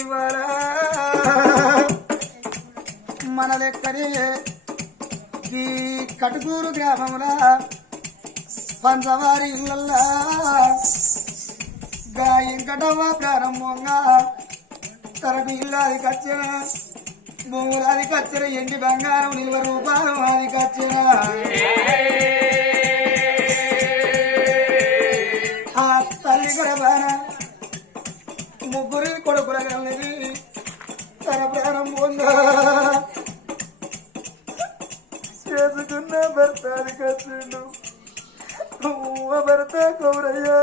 ఇవాళ మన లెక్కనే ఈ కటుకూరు గ్రామంలో పంచవారి ఇళ్ళల్లా గా ఇంకటవ్వ ప్రారంభంగా తనకు ఇల్లు అది కచ్చిన భూములు అది కచ్చిన ఎండి బంగారం నిల్వ రూపాయలు అది కచ్చిన ఆ తల్లి గడపాన ముగ్గురి కొడుకుల కలిగి తన ప్రాణం పొందా చేసుకున్న భర్త అది కచ్చిండు భర్త కౌరయ్యా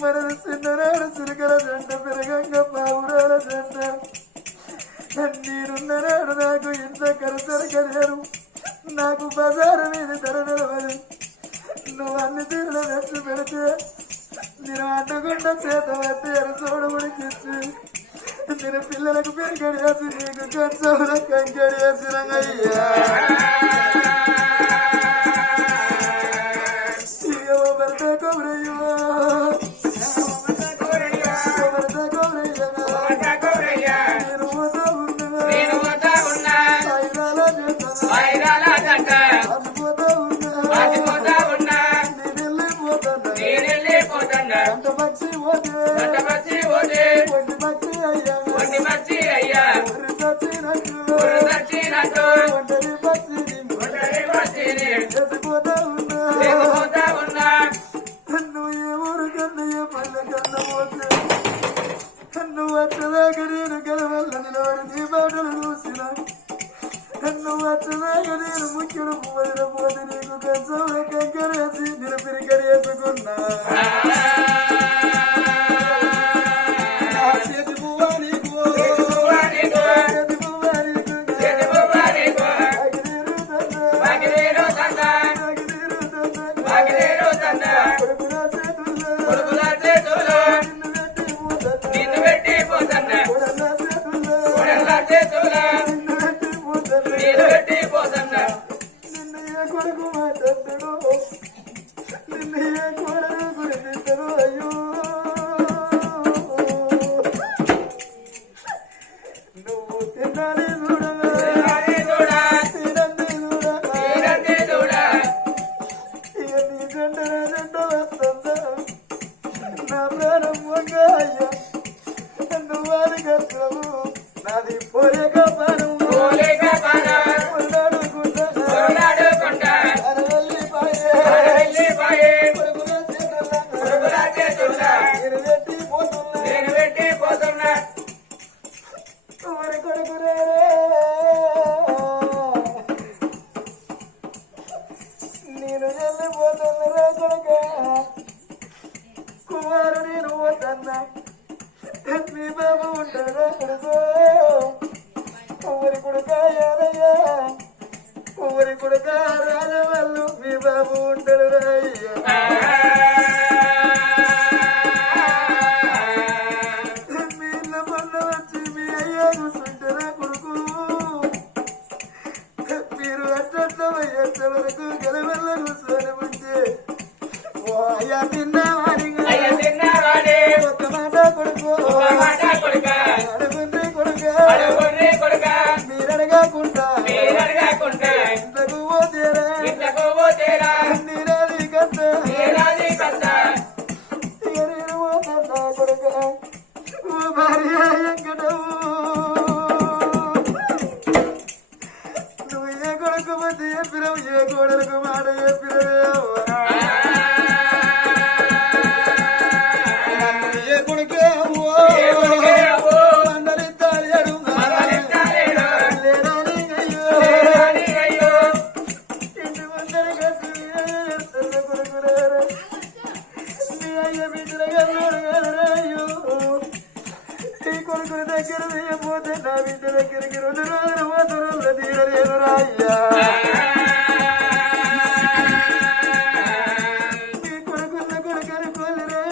మన చిన్ననాడు చిలుకల జంట పెరగంగా పావురాల జంట నీరున్ననాడు నాకు ఇంత కరసరకలేరు నాకు బజారు మీద ధర నిలవదు నువ్వు అన్ని తీరులో తెచ్చి పెడితే నేను అడ్డకుండా చేత పట్టి ఎరసోడు ఉడికిచ్చి నేను పిల్లలకు పెరిగడియాసి నీకు కంచంలో కంకడియాసినయ్యా భర్త కౌరయ్యో నువ్వు వచ్చేదాకా నేను గెలవల్ల నిలబడి నీ బాటలు చూసిన నువ్వు వచ్చేదాకా నేను ముఖ్యుడు పోయిన పోతే నీకు కంచంలో కంకరేసి నేను పిరికడేసుకున్నా చేతి పువ్వా నీకు చేతి పువ్వా కొడుకు మాట్లాడు నిన్న ఏ కొడలు గురిస్తాడు అయ్యో నువ్వు తినాలి నా ప్రాణం వంగా అయ్యా నువ్వు అని కష్టము నాది పోలేక ప్రాణం నేను వెళ్ళిపోతున్నా కొడుక కుమారు నేను పోతున్నా మీ బాబు ఉంటాడా కొడుకో ఊరి కొడుక యాదయ్యా ఊరి కొడుక రాజవాళ్ళు మీ బాబు ఉంటాడు రాయ్యా మీ ఇళ్ళ మొన్న వచ్చి మీ అయ్యా కూర్చుంటారా కొడుకు మీరు అట్టయ్యే వరకు గెలవల్ల కూర్చొని ఉంటే ఓ అయ్యా తిన్నావాడి ఒక్క మాట కొడుకు అడుగుంది కొడుక మీరడగాకుండా ఇంతకు పోతేరా నీరాది కట్ట నేను పోతున్నా కొడుక ఓ భార్య ఎంకటవు నువ్వు ఏ కొడుకు మధ్య చెప్పినావు ఏ కోడలకు మాట చెప్పినావు ఏ కొడుకే అందరిస్తాడు ఇంటి ముందర కట్టి కొడుకురారు నీ అయ్య బిడ్డలుగా చూడగలరాయ్యో ఈ కొడుకుల దగ్గర వేయపోతే నా బిడ్డ దగ్గరికి 2 రోజులు పోతున్న తీరలేదు రాయ్యా మీ కొడుకున్న కొడుకని కొలరు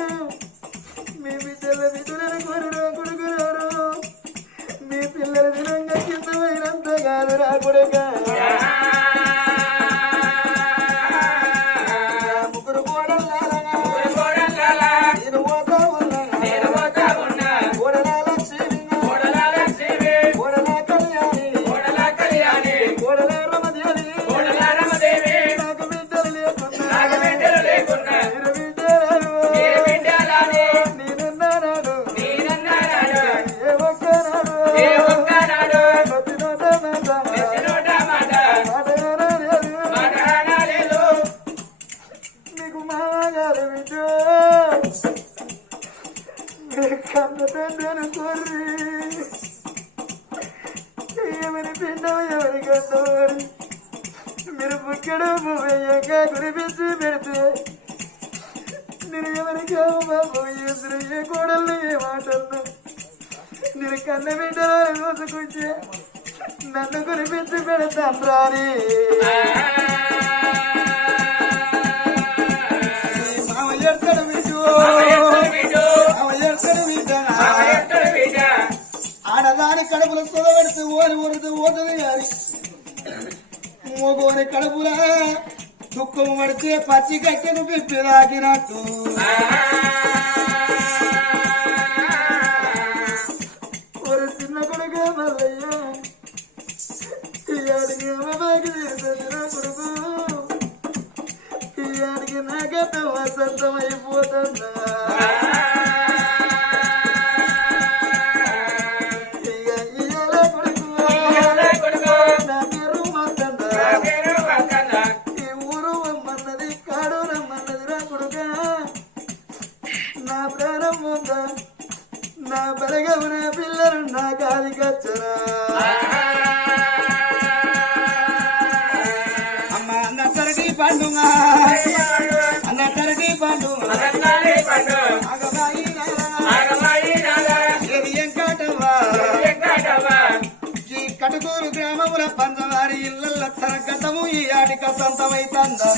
మీ బిడ్డల బిడ్డలను కొనరు కొడుకురారు మీ పిల్లల దినంగా కిందమైనంత కాదు రా కొడుక ముగ్గురు కోడల్లారా నేను పోతా ఉన్నా కన్న తండ్రి కోరి ఎవరి పిండం ఎవరి కన్నవారి మీరు బుక్కడు వేయగా కురిపించి పెడితే నేను ఎవరికి బాబు ఎదురు ఏ కోడళ్ళు ఏ మాటల్లో నేను కన్న బిడ్డలు మోసుకుంటే నన్ను కురిపించి పెడతాను రాని ఆడదాని కడుపులో సొదబెడుతూ ఓని ఊరుతూ పోతుంది కానీ మోగోని కడుపుల దుఃఖం పడితే పచ్చి కట్టెను పిప్పి తాకినట్టు ஒரு சின்ன కొడుకు మల్లయ్య ఇయాడికి అమ్మకి తీరుతుంది నా కొడుకు ఇయాడికి నా గతం వసంతమైపోతుందా నా బలగమున పిల్లలు నా కాలికొచ్చరా అమ్మ అన్న తరటి పండుగ అన్న తరటి పండుగ ఈ కటుకూరు గ్రామముల పంచవారి ఇళ్ళ తరగతము ఈ ఆటిక సొంతమైతందా